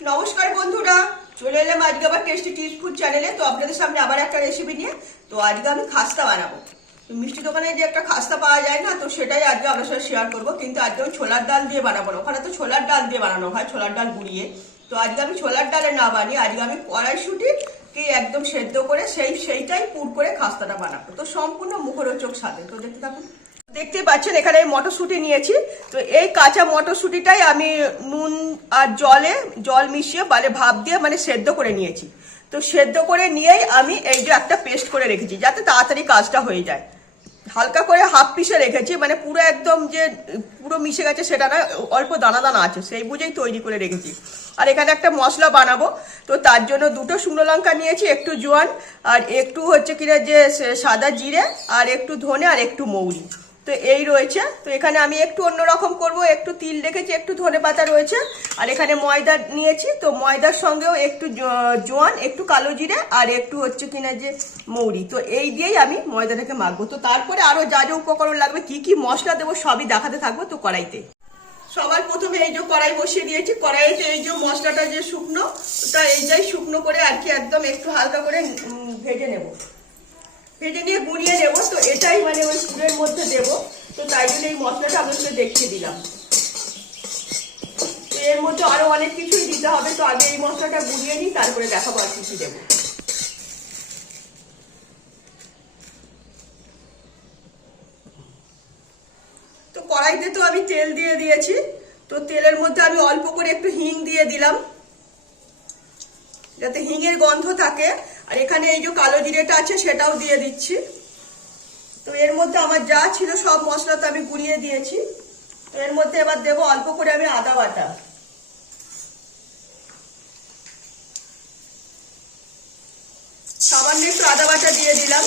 নমস্কার বন্ধুরা, চলে এলাম আজকে আবার টেস্টি টিপস ফুড চ্যানেলে। তো আপনাদের সামনে আবার একটা রেসিপি নিয়ে। তো আজকে আমি খাস্তা বানাবো। তো মিষ্টি দোকানে যে একটা খাস্তা পাওয়া যায় না, তো সেটাই আজকে আপনার সাথে শেয়ার করবো। কিন্তু আজকে আমি ছোলার ডাল দিয়ে বানাবো না, ওখানে তো ছোলার ডাল দিয়ে বানানো হয়, ছোলার ডাল গুঁড়িয়ে। তো আজকে আমি ছোলার ডালে না বানিয়ে আজকে আমি কড়াইশুঁটিকে একদম সেদ্ধ করে সেইটাই পুর করে খাস্তাটা বানাবো। তো সম্পূর্ণ মুখরোচক স্বাদে। তো দেখতে থাকুন। দেখতে পাচ্ছেন এখানে মটরশুঁটি নিয়েছি। তো এই কাঁচা মটরশুঁটিটাই আমি নুন আর জল মিশিয়ে ভাপ দিয়ে সেদ্ধ করে নিয়েছি। তো সেদ্ধ করে নিয়েই আমি এই যে একটা পেস্ট করে রেখেছি, যাতে তাড়াতাড়ি কাজটা হয়ে যায়। হালকা করে হাফ পিসে রেখেছি, পুরো একদম যে পুরো মিশে গেছে সেটা না, অল্প দানা দানা আছে, সেই বুঝেই তৈরি করে রেখেছি। আর এখানে একটা মশলা বানাবো। তো তার জন্য 2টো শুকনো লঙ্কা নিয়েছি, একটু জোয়ান আর একটু হচ্ছে কিনা যে সাদা জিরে আর একটু ধনে আর একটু মৌরি। তো এই রয়েছে। তো এখানে আমি একটু অন্যরকম করব, একটু তিল রেখেছি, একটু ধনে পাতা রয়েছে। আর এখানে ময়দা নিয়েছি। তো ময়দার সঙ্গেও একটু জোয়ান, একটু কালো জিরে আর একটু হচ্ছে কিনা যে মৌরি। তো এই দিয়েই আমি ময়দাটাকে মাখবো। তো তারপরে আরো যা যা উপকরণ লাগবে, কি কি মশলা দেবো সবই দেখাতে থাকবো। তো কড়াইতে সবার প্রথমে এই যে কড়াই বসিয়ে দিয়েছি। কড়াইতে এই যে মশলাটা যে শুকনো, তা এইটাই শুকনো করে আর কি একদম একটু হালকা করে ভেজে নেব। ভেজে নিয়ে গুঁড়িয়ে নেবো। তো এটাই ওই পুরের মধ্যে দেবো। তো তাই জন্য এই মশলাটা আপনাদের দেখিয়ে দিলাম। তো এর মধ্যে আরো অনেক কিছুই দিতে হবে। তো আগে এই মশলাটা গুঁড়িয়ে নিই, তারপরে দেখাবো আর কিছু দেবো। তো কড়াইতে তো আমি তেল দিয়ে দিয়েছি। তো তেলের মধ্যে আমি অল্প করে একটু হিং দিয়ে দিলাম, যাতে হিঙের গন্ধ থাকে। আর এখানে এই যে কালো জিরেটা আছে সেটাও দিয়ে দিচ্ছি। তো এর মধ্যে আমার যা ছিল সব মশলা তো আমি গুঁড়িয়ে দিয়েছি। তো এর মধ্যে এবার দেবো অল্প করে আমি আদা বাটা, সামান্য একটু আদা বাটা দিয়ে দিলাম।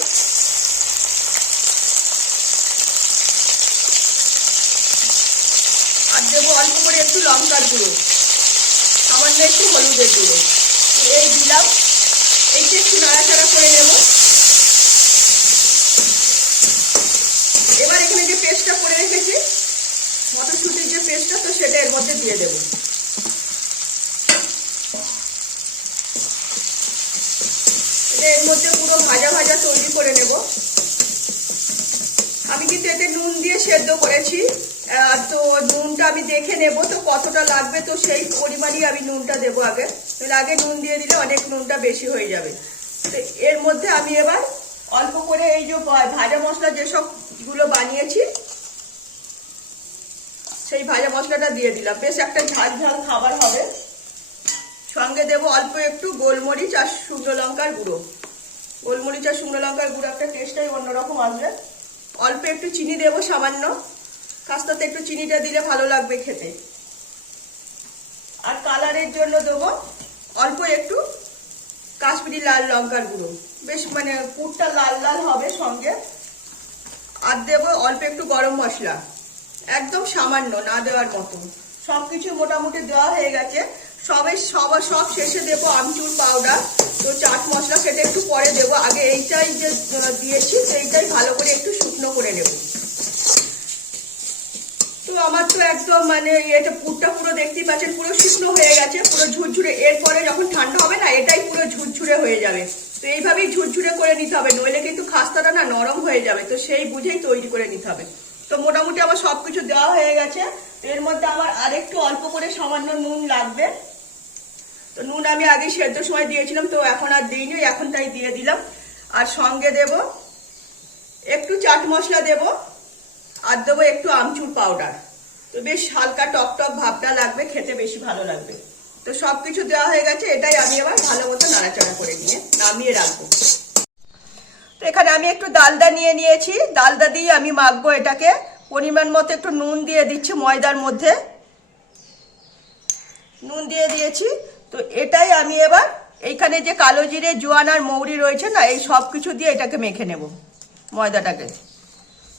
আর দেবো অল্প করে একটু লঙ্কার গুঁড়ো, সামান্য একটু হলুদের গুঁড়ো। এই দিলাম। এইটা একটু নাড়াচাড়া করে নেব। এবার এখানে যে পেস্টটা করে রেখেছি, মটরশুঁটির যে পেস্টটা, তো সেটা এর মধ্যে দিয়ে দেব। এর মধ্যে পুরো ভাজা ভাজা তৈরি করে নেব। আমি কিন্তু এতে নুন দিয়ে সেদ্ধ করেছি। তো নুনটা আমি দেখে নেব তো কতটা লাগবে, তো সেই পরিমাণই আমি নুনটা দেবো আগে। তাহলে আগে নুন দিয়ে দিলে অনেক নুনটা বেশি হয়ে যাবে। তো এর মধ্যে আমি এবার অল্প করে এই যে ভাজা মশলা যেসবগুলো বানিয়েছি, সেই ভাজা মশলাটা দিয়ে দিলাম। বেশ একটা ঝাল ঝাল খাবার হবে। সঙ্গে দেবো অল্প একটু গোলমরিচ আর শুকনো লঙ্কার গুঁড়ো। গোলমরিচ আর শুকনো লঙ্কার গুঁড়ো একটা টেস্টটাই অন্যরকম আসবে। অল্প একটু চিনি দেবো, সামান্য। খাস্তাতে একটু চিনিটা দিলে ভালো লাগবে খেতে। আর কালারের জন্য দেবো অল্প একটু কাশ্মীরি লাল লঙ্কার গুঁড়ো, বেশ পুরটা লাল লাল হবে সঙ্গে। আর দেবো অল্প একটু গরম মশলা, একদম সামান্য, না দেওয়ার মতো। সবকিছু মোটামুটি দেওয়া হয়ে গেছে। সব শেষে দেবো আমচুর পাউডার। তো চাট মশলা সেটা একটু পরে দেবো। আগে এইটাই যে দিয়েছি সেইটাই ভালো করে একটু শুকনো করে নেব। তো আমার তো একদম এটা পুরটা পুরো দেখতেই পাচ্ছেন, পুরো শুকনো হয়ে গেছে, পুরো ঝুরঝুরে। এরপরে যখন ঠান্ডা হবে না, এটাই পুরো ঝুরঝুরে হয়ে যাবে। তো এইভাবেই ঝুরঝুরে করে নিতে হবে, নইলে কিন্তু খাস্তাটা না নরম হয়ে যাবে। তো সেই বুঝেই তৈরি করে নিতে হবে। তো মোটামুটি আমার সবকিছু দেওয়া হয়ে গেছে। এর মধ্যে আমার আরেকটু অল্প করে সামান্য নুন লাগবে। তো নুন আমি আগে সেদ্ধ সময় দিয়েছিলাম, তো এখন আর দিইনি, এখন তাই দিয়ে দিলাম। আর সঙ্গে দেব একটু চাট মশলা দেব, আর দেবো একটু আমচুর পাউডার। তো বেশ হালকা টক টক ভাবটা লাগবে, খেতে বেশি ভালো লাগবে। তো সবকিছু দেওয়া হয়ে গেছে। এটাই আমি এবার ভালো মতো নাড়াচাড়া করে নিয়ে নামিয়ে রাখবো। তো এখানে আমি একটু ডালদা নিয়ে নিয়েছি, ডালদা দিয়ে আমি মাখবো এটাকে। পরিমাণ মতো একটু নুন দিয়ে দিচ্ছি, ময়দার মধ্যে নুন দিয়ে দিয়েছি। তো এটাই আমি এবার এইখানে যে কালো জিরে, জোয়ান আর মৌরি রয়েছে না, এই সব কিছু দিয়ে এটাকে মেখে নেব। ময়দাটাকে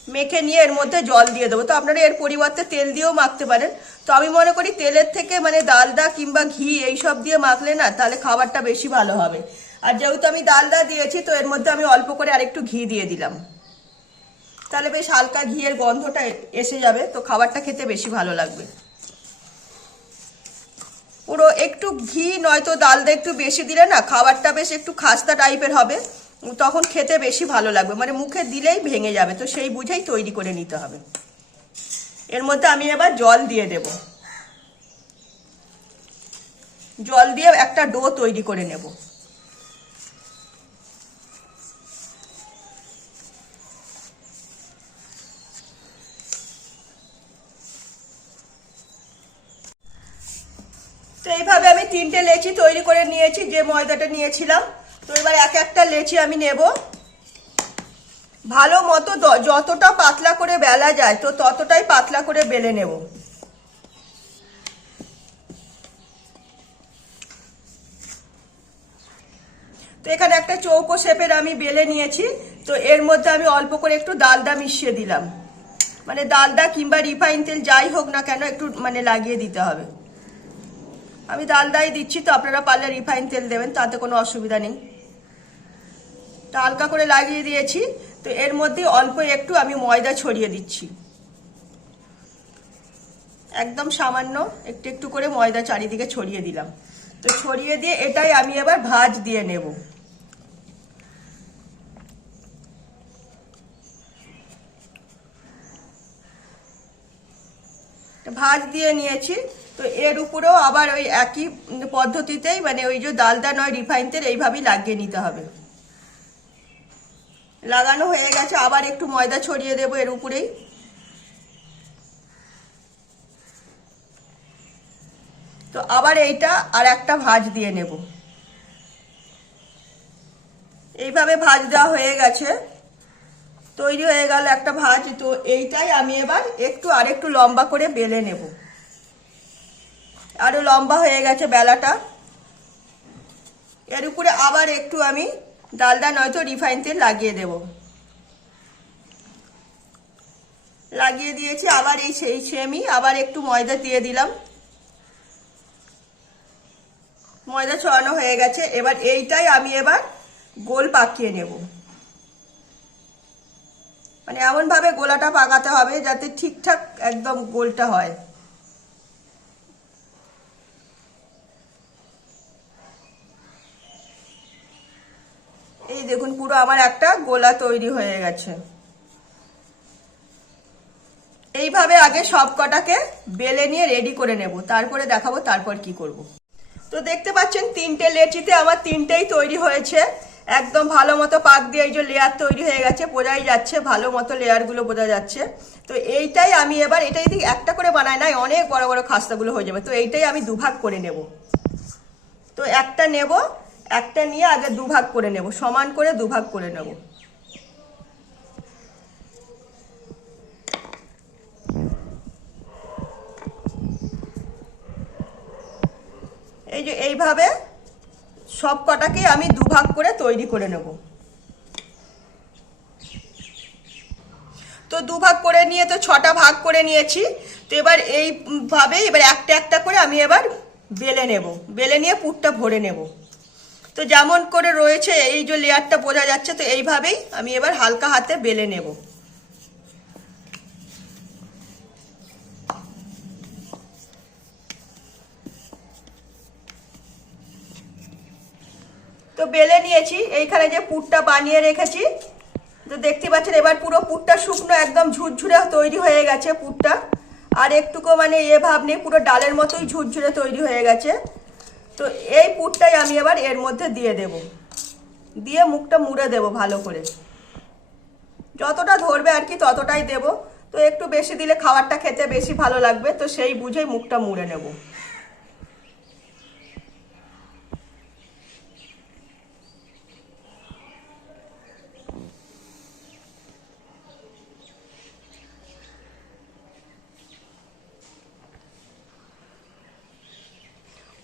মেখে নিয়ে এর মধ্যে জল দিয়ে দেবো। তো আপনারা এর পরিবর্তে তেল দিয়েও মাখতে পারেন। তো আমি মনে করি তেলের থেকে ডালদা কিংবা ঘি এইসব দিয়ে মাখলে না, তাহলে খাবারটা বেশি ভালো হবে। আর যেহেতু আমি ডালদা দিয়েছি, তো এর মধ্যে আমি অল্প করে আরেকটু ঘি দিয়ে দিলাম। তাহলে বেশ হালকা ঘিয়ের গন্ধটা এসে যাবে। তো খাবারটা খেতে বেশি ভালো লাগবে। পুরো একটু ঘি নয়তো ডালদা একটু বেশি দিলে না খাবারটা বেশ একটু খাস্তা টাইপের হবে, তখন খেতে বেশি ভালো লাগবে, মানে মুখে দিলেই ভেঙে যাবে। তো সেই বুঝেই তৈরি করে নিতে হবে। এর মধ্যে আমি এবার জল দিয়ে দেব, জল দিয়ে একটা ডো তৈরি করে নেব। তো এইভাবে আমি 3টে লেচি তৈরি করে নিয়েছি যে ময়দাটা নিয়েছিলাম। তো এবার এক একটা লেচি আমি নেব, ভালো মতো যতটা পাতলা করে বেলা যায় তো ততটাই পাতলা করে বেলে নেব। তো এখানে একটা চৌকো শেপের আমি বেলে নিয়েছি। তো এর মধ্যে আমি অল্প করে একটু ডালডা মিশিয়ে দিলাম, মানে ডালডা কিংবা রিফাইন তেল যাই হোক না কেন একটু মানে লাগিয়ে দিতে হবে। আমি ডালডাই দিচ্ছি, তো আপনারা পারলে রিফাইন তেল দেবেন, তাতে কোনো অসুবিধা নেই। তো হালকা করে লাগিয়ে দিয়েছি। তো এর মধ্যে অল্প একটু আমি ময়দা ছড়িয়ে দিচ্ছি, একদম সামান্য একটু একটু করে ময়দা চারিদিকে ছড়িয়ে দিলাম। তো ছড়িয়ে দিয়ে এটাই আমি এবার ভাঁজ দিয়ে নেব। ভাঁজ দিয়ে নিয়েছি। তো এর উপরেও আবার ওই একই পদ্ধতিতেই মানে ওই যে ডালডা নয় রিফাইন তেল এইভাবেই লাগিয়ে নিতে হবে। লাগানো হয়ে গেছে, আবার একটু ময়দা ছড়িয়ে দেবো এর উপরেই। তো আবার এইটা আর একটা ভাঁজ দিয়ে নেব। এইভাবে ভাঁজ দেওয়া হয়ে গেছে, তৈরি হয়ে গেল একটা ভাঁজ। তো এইটাই আমি এবার আরেকটু লম্বা করে বেলে নেব। আরো লম্বা হয়ে গেছে বেলাটা। এর উপরে আবার একটু আমি ডালডা নয়তো রিফাইন তেল লাগিয়ে দেব। লাগিয়ে দিয়েছি, আবার সেই সেমই আবার একটু ময়দা দিয়ে দিলাম। ময়দা ছড়ানো হয়ে গেছে। এবার এইটাই আমি এবার গোল পাকিয়ে নেব, মানে এমন ভাবে গোলাটা পাকাতে হবে যাতে ঠিকঠাক একদম গোলটা হয়। এই দেখুন পুরো আমার একটা গোলা তৈরি হয়ে গেছে। এইভাবে আগে সব কটাকে বেলে নিয়ে রেডি করে নেব, তারপরে দেখাবো তারপর কি করব। তো দেখতে পাচ্ছেন 3টে লেচিতে আমার 3টেই তৈরি হয়েছে। একদম ভালো মতো পাক দিয়ে এই যে লেয়ার তৈরি হয়ে গেছে, বোঝাই যাচ্ছে ভালো মতো লেয়ারগুলো বোঝা যাচ্ছে। তো এইটাই আমি এবার এটা যদি একটা করে বানাই না অনেক বড় বড় খাস্তাগুলো হয়ে যাবে। তো এইটাই আমি দুভাগ করে নেব। তো একটা নেব, একটা নিয়ে আগে দুভাগ করে নেব, সমান করে দুভাগ করে নেব। এই যে এইভাবে সব কটাকে আমি দুভাগ করে তৈরি করে নেব। তো দুভাগ করে নিয়ে তো 6টা ভাগ করে নিয়েছি। তো এবার এইভাবে এবার একটা একটা করে আমি এবার বেলে নেব, বেলে নিয়ে পুরটা ভরে নেব। তো যেমন করে রয়েছে এই যে লেয়ারটা বোঝা যাচ্ছে, তো এইভাবেই আমি এবার হালকা হাতে বেলে নেব। তো বেলে নিয়েছি, এইখানে যে পুরটা বানিয়ে রেখেছি তো দেখতে পাচ্ছেন এবার পুরো পুরটা শুকনো একদম ঝুরঝুরে তৈরি হয়ে গেছে পুরটা। আর একটুকু মানে ভাব নেই, পুরো ডালের মতোই ঝুরঝুরে তৈরি হয়ে গেছে। তো এই পুরটাই আমি এবার এর মধ্যে দিয়ে দেব, দিয়ে মুখটা মুড়ে দেব ভালো করে, যতটা ধরবে আর কি ততটাই দেব। তো একটু বেশি দিলে খাবারটা খেতে বেশি ভালো লাগবে, তো সেই বুঝেই মুখটা মুড়ে নেব।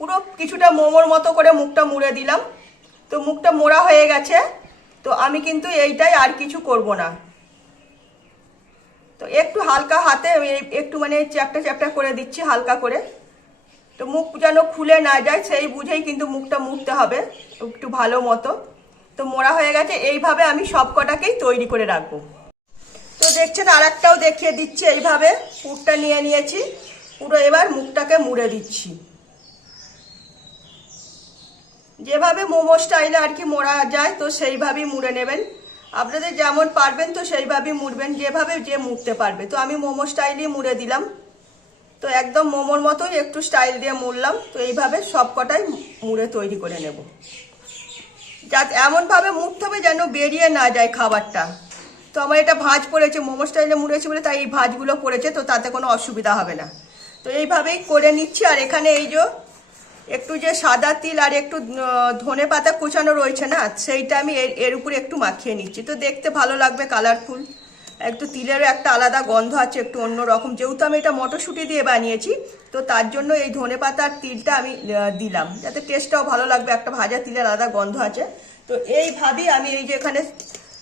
পুরো কিছুটা মোমোর মতো করে মুখটা মুড়ে দিলাম। তো মুখটা মোড়া হয়ে গেছে। তো আমি কিন্তু এইটাই আর কিছু করব না। তো একটু হালকা হাতে একটু মানে চ্যাপটা চ্যাপটা করে দিচ্ছি হালকা করে, তো মুখ যেন খুলে না যায় সেই বুঝেই কিন্তু মুখটা মুড়তে হবে একটু ভালো মতো। তো মোড়া হয়ে গেছে, এইভাবে আমি সব কটাকেই তৈরি করে রাখবো। তো দেখছেন আর একটাও দেখিয়ে দিচ্ছি, এইভাবে পুরটা নিয়ে নিয়েছি, পুরো এবার মুখটাকে মুড়ে দিচ্ছি। যেভাবে মোমো স্টাইলে আর কি মোড়া যায় তো সেইভাবেই মুড়ে নেবেন। আপনাদের যেমন পারবেন তো সেইভাবেই মুড়বেন, যেভাবে যে মুড়তে পারবে। তো আমি মোমো স্টাইলই মুড়ে দিলাম। তো একদম মোমোর মতোই একটু স্টাইল দিয়ে মুড়লাম। তো এইভাবে সব কটাই মুড়ে তৈরি করে নেব। যাতে এমনভাবে মুড়তে হবে যেন বেরিয়ে না যায় খাবারটা। তো আমার এটা ভাঁজ পড়েছে, মোমো স্টাইলে মুড়েছি বলে তাই এই ভাঁজগুলো পড়েছে, তো তাতে কোনো অসুবিধা হবে না। তো এইভাবেই করে নিচ্ছি। আর এখানে এই যে একটু যে সাদা তিল আর একটু ধনে পাতা কুচানো রয়েছে না, সেইটা আমি এর উপরে একটু মাখিয়ে নিচ্ছি। তো দেখতে ভালো লাগবে, কালারফুল। একটু তিলেরও একটা আলাদা গন্ধ আছে, একটু অন্যরকম। যেহেতু আমি এটা মটরশুঁটি দিয়ে বানিয়েছি, তো তার জন্য এই ধনে পাতা আর তিলটা আমি দিলাম, যাতে টেস্টটাও ভালো লাগবে। একটা ভাজা তিলের আলাদা গন্ধ আছে। তো এইভাবেই আমি এই যে এখানে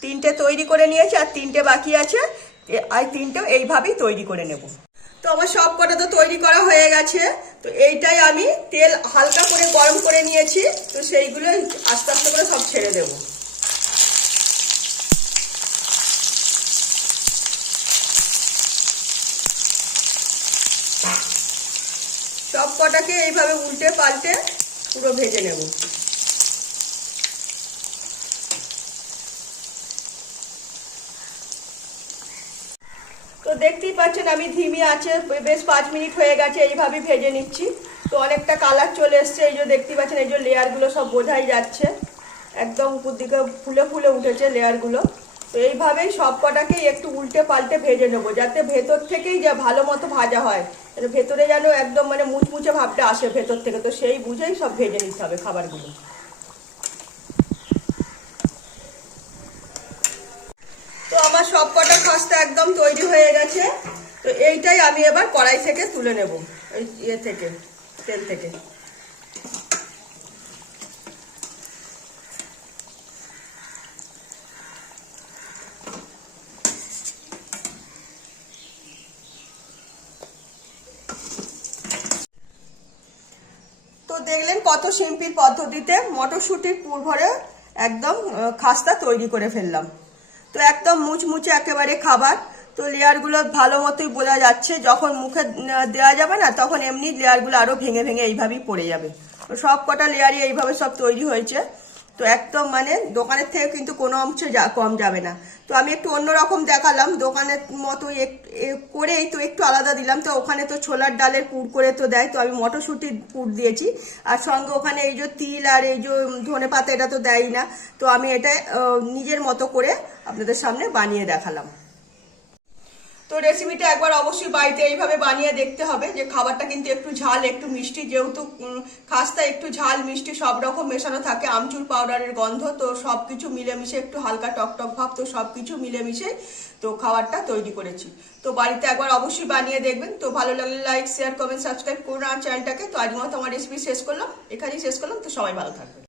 3টে তৈরি করে নিয়েছি, আর 3টে বাকি আছে। আর 3টেও এইভাবেই তৈরি করে নেব। তো আমার সব কটা তো তৈরি করা হয়ে গেছে। তো এইটাই আমি তেল হালকা করে গরম করে নিয়েছি। তো সেইগুলো আস্তে আস্তে করে সব ছেড়ে দেব। সব কটাকে এইভাবে উল্টে পাল্টে পুরো ভেজে নেব। তো দেখতেই পাচ্ছেন আমি ধিমি আছে, বেশ 5 মিনিট হয়ে গেছে, এইভাবেই ভেজে নিচ্ছি। তো অনেকটা কালার চলে এসছে। এই যে দেখতেই পাচ্ছেন, এই যে লেয়ারগুলো সব বোঝাই যাচ্ছে, একদম উপর দিকে ফুলে ফুলে উঠেছে লেয়ারগুলো। তো এইভাবেই সব কটাকেই একটু উল্টে পাল্টে ভেজে নেবো, যাতে ভেতর থেকেই যা ভালো মতো ভাজা হয়, ভেতরে যেন একদম মানে মুচমুচে ভাবটা আসে ভেতর থেকে। তো সেই বুঝেই সব ভেজে নিতে হবে খাবারগুলো। তো আমার সব কটা খাস্তা একদম তৈরি হয়ে গেছে। তো এইটাই আমি এবার কড়াই থেকে তুলে নেব, এই ইয়ে থেকে, তেল থেকে। তো দেখলেন কত সিম্পল পদ্ধতিতে মটরশুঁটির পুর ভরে একদম খাস্তা তৈরি করে ফেললাম। তো একদম মুচমুচে একেবারে খাবার। তো লেয়ারগুলো ভালো মতোই বোঝা যাচ্ছে, যখন মুখে দেওয়া যাবে না তখন এমনি লেয়ারগুলো আরো ভেঙে ভেঙে এইভাবেই পড়ে যাবে। তো সব কটা লেয়ারই এইভাবে সব তৈরি হয়েছে। তো একদম মানে দোকানের থেকে কিন্তু কোনো অংশ কম যাবে না। তো আমি একটু অন্যরকম দেখালাম, দোকানের মতো করেই তো একটু আলাদা দিলাম। তো ওখানে তো ছোলার ডালের পুর করে তো দেয়, তো আমি মটরশুঁটির পুর দিয়েছি। আর সঙ্গে ওখানে এই যে তিল আর এই যে ধনে পাতা, এটা তো দেয়ই না। তো আমি এটা নিজের মতো করে আপনাদের সামনে বানিয়ে দেখালাম। তো রেসিপিটা একবার অবশ্যই বাড়িতে এইভাবে বানিয়ে দেখতে হবে। যে খাবারটা কিন্তু একটু ঝাল একটু মিষ্টি, যেহেতু খাস্তা একটু ঝাল মিষ্টি সব রকম মেশানো থাকে, আমচুর পাউডারের গন্ধ, তো সবকিছু মিলেমিশে একটু হালকা টকটক ভাব, তো সবকিছু মিলেমিশে তো খাবারটা তৈরি করেছি। তো বাড়িতে একবার অবশ্যই বানিয়ে দেখবেন। তো ভালো লাগলে লাইক শেয়ার কমেন্ট সাবস্ক্রাইব করুন আমার চ্যানেলটাকে। তো আজকের মতো আমার রেসিপি শেষ করলাম, এখানেই শেষ করলাম। তো সবাই ভালো থাকবেন।